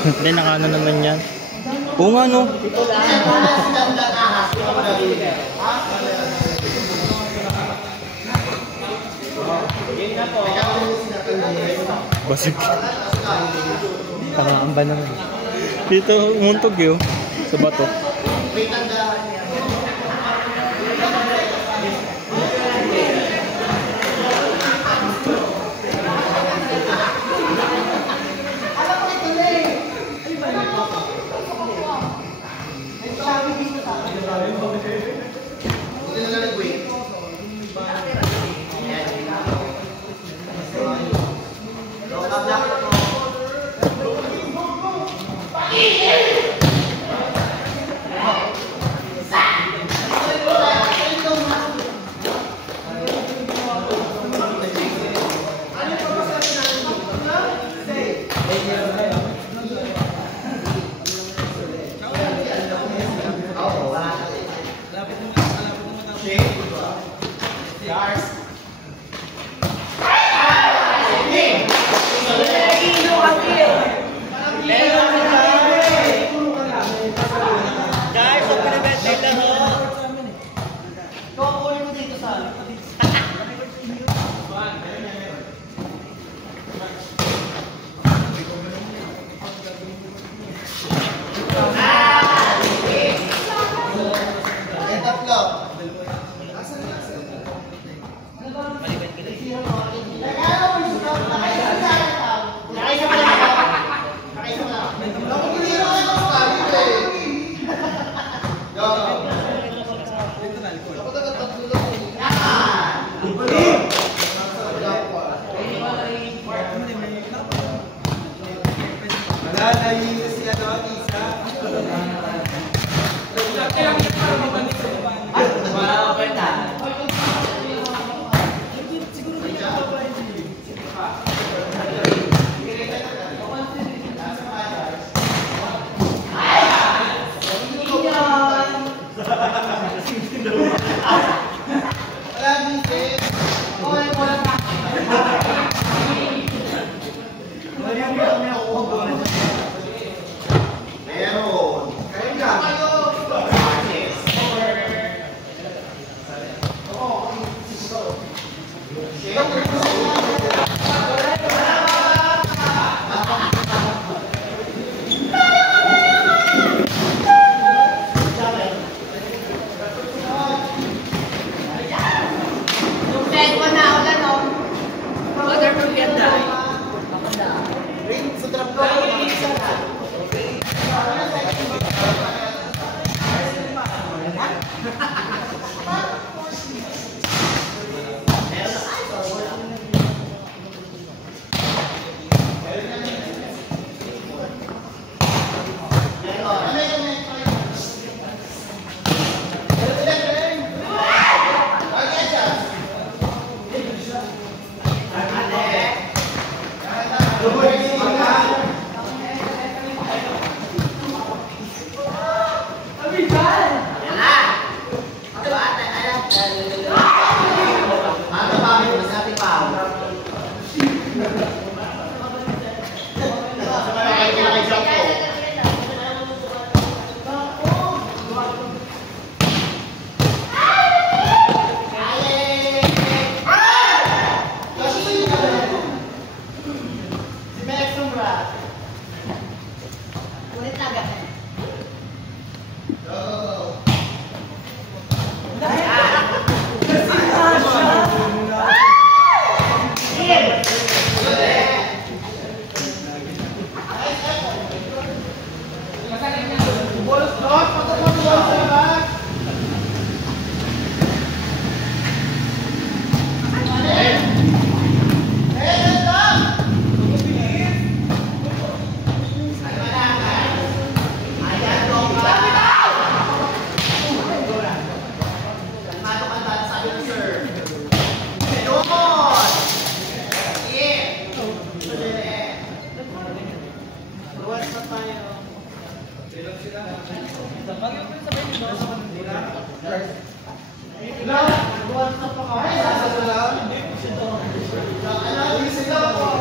Hindi, nakano naman yan. Oo nga, no? Basig. Parang amba naman. Dito, umuntog yun. Sa bato.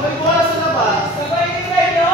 May bola sa labas. Sabay din kayo.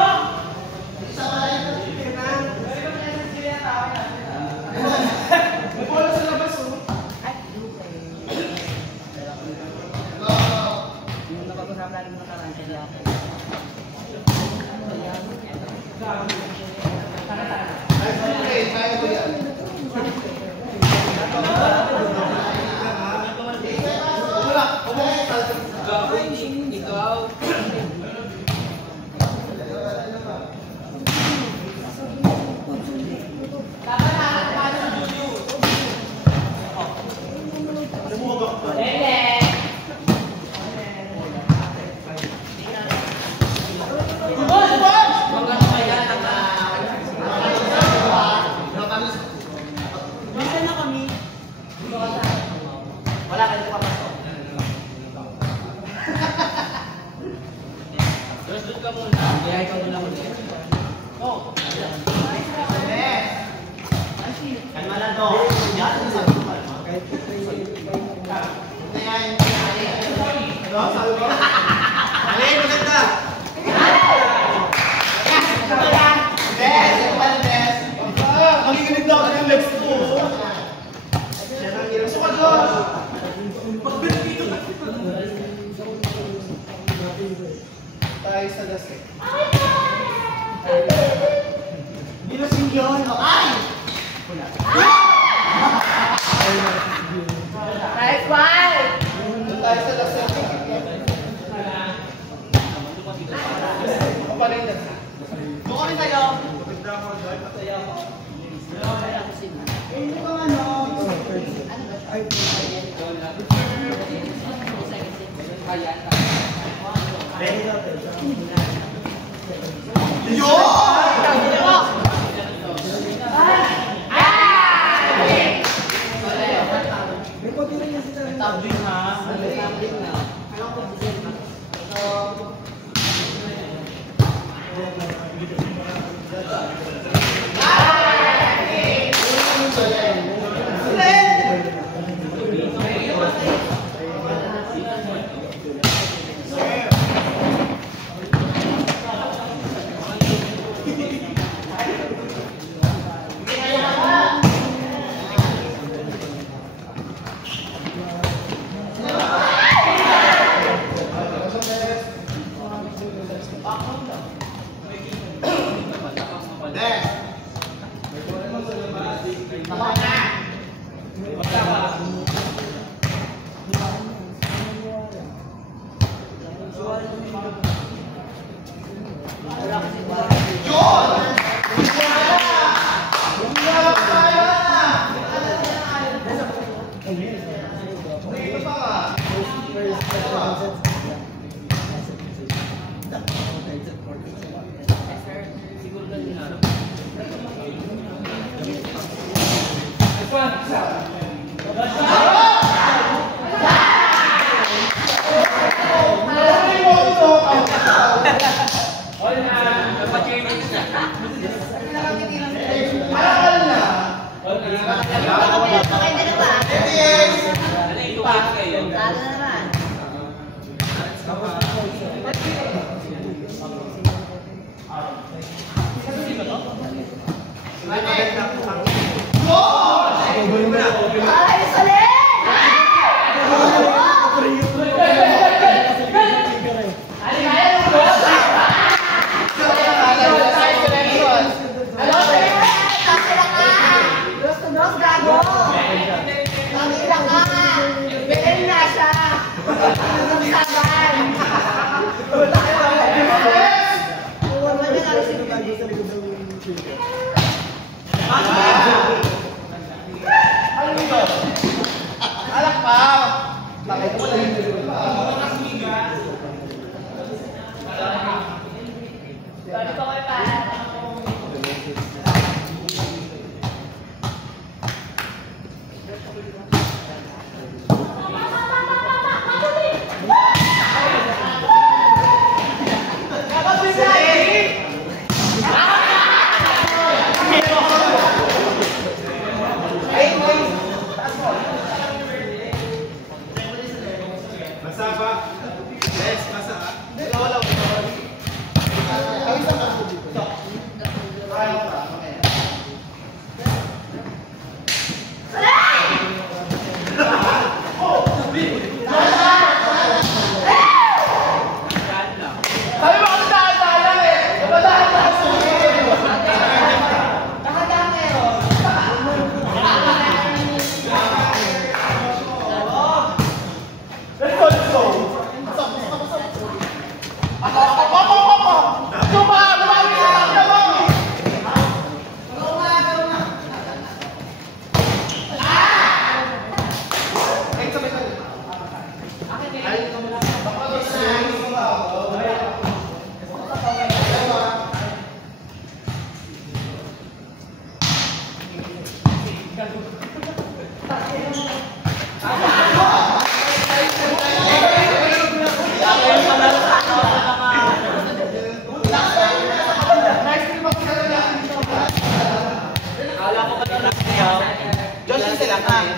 yata eh.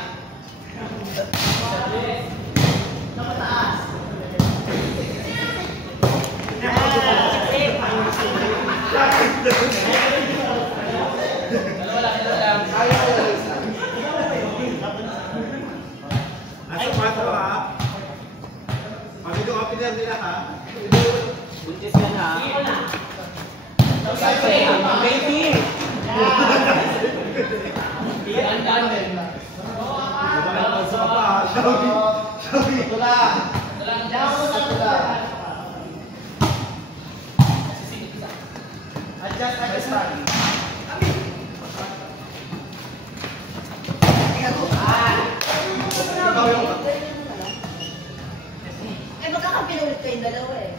Nasa kwarto ha? Pag-ito ka pinir nila ha? Buntis yan ha. Baby! Iyan-dan din. Sa pa ha? Shawi! Ito lang! Ito lang! Adjust pa. Eh, magkakapinulit kayong dalawa eh.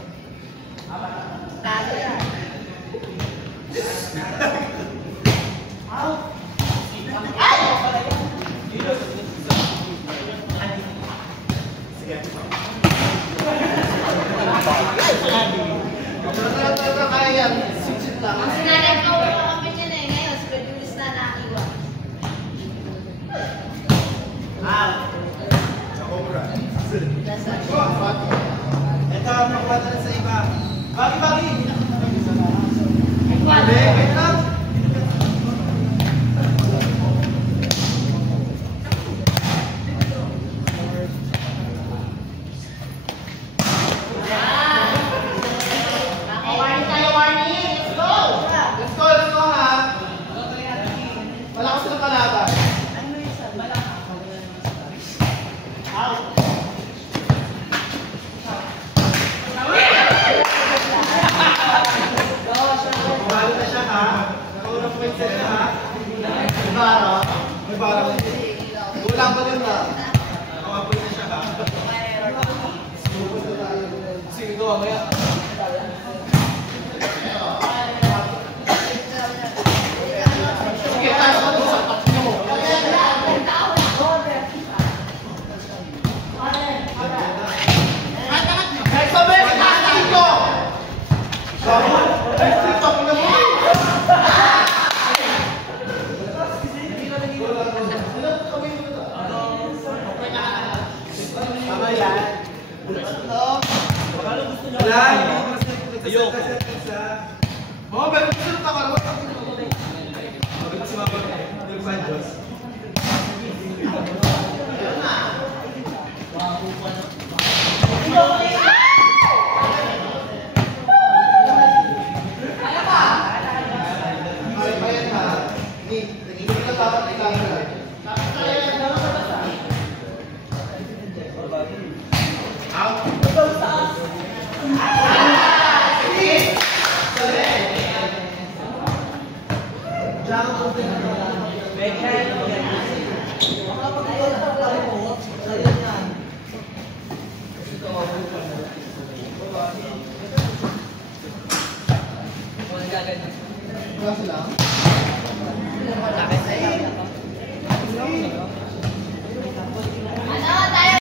Tago yan. Kaya yan. Sit lang. Ang sinanay ko, kapit yun eh. Ngayon, si Julius na naiwan. Sa Cobra. Nasa Ito, magpata na sa iba. Bagi! Equal. Wait lang. Warning tayo, warning! Let's go! Let's go ha! Malakas na kalaban. Ano yun sabi? Kumalo na siya ha. Nakaunang point sa niya ha. May bara. May bara. Kulang pa din na. Nakawapoint na siya ha. Sige ko mamaya. Sige, tayo ka doon sa tatlong mo. Guys, sabi! Nakakakit ko! Sabi! Guys, TikTok na mo! Tama yan. Wala. Ayoko. Mga pero gusto nang takalawat. Sabi ko si Mama, yung Sanjos. Ayan ha. Hindi ka dapat ilangan. Out. Ano?